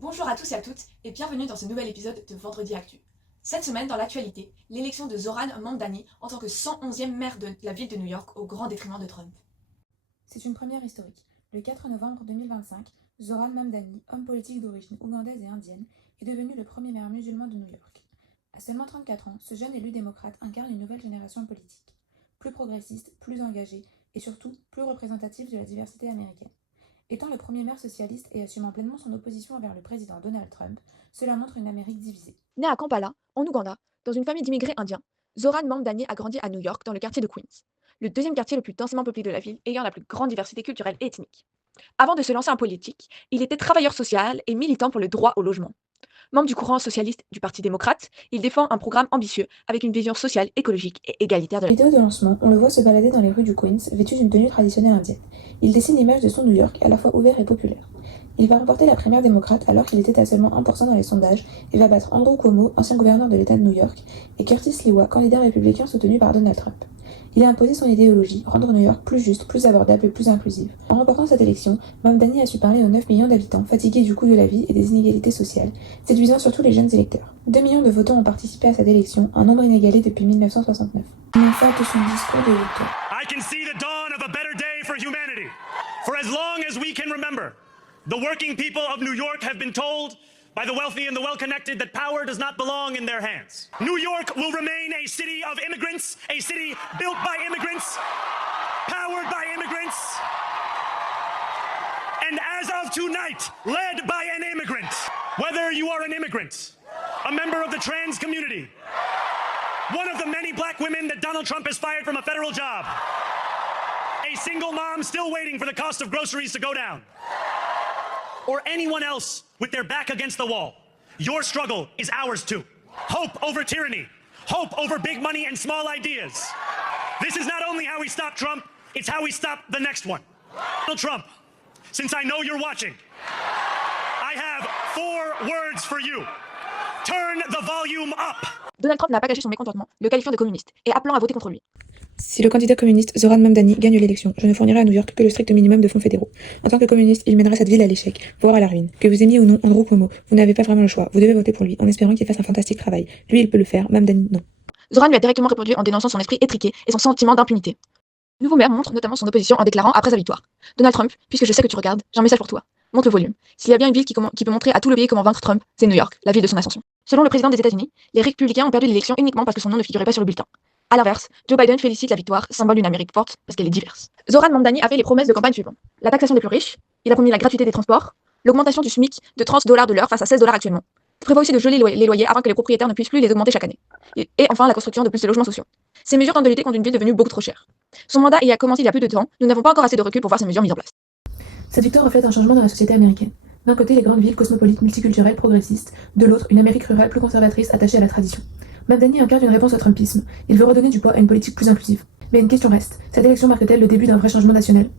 Bonjour à tous et à toutes et bienvenue dans ce nouvel épisode de Vendredi Actu. Cette semaine dans l'actualité, l'élection de Zoran Mamdani en tant que 111e maire de la ville de New York au grand détriment de Trump. C'est une première historique. Le 4 novembre 2025, Zoran Mamdani, homme politique d'origine ougandaise et indienne, est devenu le premier maire musulman de New York. À seulement 34 ans, ce jeune élu démocrate incarne une nouvelle génération politique, plus progressiste, plus engagée et surtout plus représentative de la diversité américaine. Étant le premier maire socialiste et assumant pleinement son opposition envers le président Donald Trump, cela montre une Amérique divisée. Né à Kampala, en Ouganda, dans une famille d'immigrés indiens, Zoran Mamdani a grandi à New York dans le quartier de Queens, le deuxième quartier le plus densément peuplé de la ville ayant la plus grande diversité culturelle et ethnique. Avant de se lancer en politique, il était travailleur social et militant pour le droit au logement. Membre du courant socialiste du Parti démocrate, il défend un programme ambitieux avec une vision sociale, écologique et égalitaire de la Vidéo de lancement, on le voit se balader dans les rues du Queens, vêtu d'une tenue traditionnelle indienne. Il dessine l'image de son New York, à la fois ouvert et populaire. Il va remporter la primaire démocrate alors qu'il était à seulement 1% dans les sondages et va battre Andrew Cuomo, ancien gouverneur de l'État de New York, et Curtis Sliwa, candidat républicain soutenu par Donald Trump. Il a imposé son idéologie, rendre New York plus juste, plus abordable et plus inclusive. En remportant cette élection, Mamdani a su parler aux 9 millions d'habitants, fatigués du coût de la vie et des inégalités sociales, séduisant surtout les jeunes électeurs. 2 millions de votants ont participé à cette élection, un nombre inégalé depuis 1969. Une fois de son discours de victoire. I can see the dawn of a better day for humanity. For as long as we can remember, the working people of New York have been told by the wealthy and the well-connected that power does not belong in their hands. New York will remain a city of immigrants, a city built by immigrants, powered by immigrants, and as of tonight, led by an immigrant. Whether you are an immigrant, a member of the trans community, one of the many black women that Donald Trump has fired from a federal job, a single mom still waiting for the cost of groceries to go down, or anyone else with their back against the wall, your struggle is ours too. Hope over tyranny. Hope over big money and small ideas. This is not only how we stop Trump, it's how we stop the next one. Donald Trump, since I know you're watching, I have 4 words for you. Turn the volume up. Donald Trump n'a pas caché son mécontentement, le qualifiant de communiste et appelant à voter contre lui. Si le candidat communiste Zoran Mamdani gagne l'élection, je ne fournirai à New York que le strict minimum de fonds fédéraux. En tant que communiste, il mènerait cette ville à l'échec, voire à la ruine. Que vous aimiez ou non Andrew Cuomo, vous n'avez pas vraiment le choix. Vous devez voter pour lui, en espérant qu'il fasse un fantastique travail. Lui, il peut le faire, Mamdani, non. Zoran lui a directement répondu en dénonçant son esprit étriqué et son sentiment d'impunité. Le nouveau maire montre notamment son opposition en déclarant après sa victoire: Donald Trump, puisque je sais que tu regardes, j'ai un message pour toi. Monte le volume. S'il y a bien une ville qui peut montrer à tout le pays comment vaincre Trump, c'est New York, la ville de son ascension. Selon le président des États-Unis, les républicains ont perdu l'élection uniquement parce que son nom ne figurait pas sur le bulletin. A l'inverse, Joe Biden félicite la victoire, symbole d'une Amérique forte parce qu'elle est diverse. Zoran Mamdani a fait les promesses de campagne suivantes: la taxation des plus riches, il a promis la gratuité des transports, l'augmentation du SMIC de $30 de l'heure face à $16 actuellement. Il prévoit aussi de geler les loyers afin que les propriétaires ne puissent plus les augmenter chaque année. Et enfin, la construction de plus de logements sociaux. Ces mesures tentent de lutter contre une ville devenue beaucoup trop chère. Son mandat y a commencé il y a peu de temps, nous n'avons pas encore assez de recul pour voir ces mesures mises en place. Cette victoire reflète un changement dans la société américaine. D'un côté, les grandes villes cosmopolites, multiculturelles, progressistes. De l'autre, une Amérique rurale plus conservatrice, attachée à la tradition. Mamdani incarne une réponse au Trumpisme. Il veut redonner du poids à une politique plus inclusive. Mais une question reste. Cette élection marque-t-elle le début d'un vrai changement national?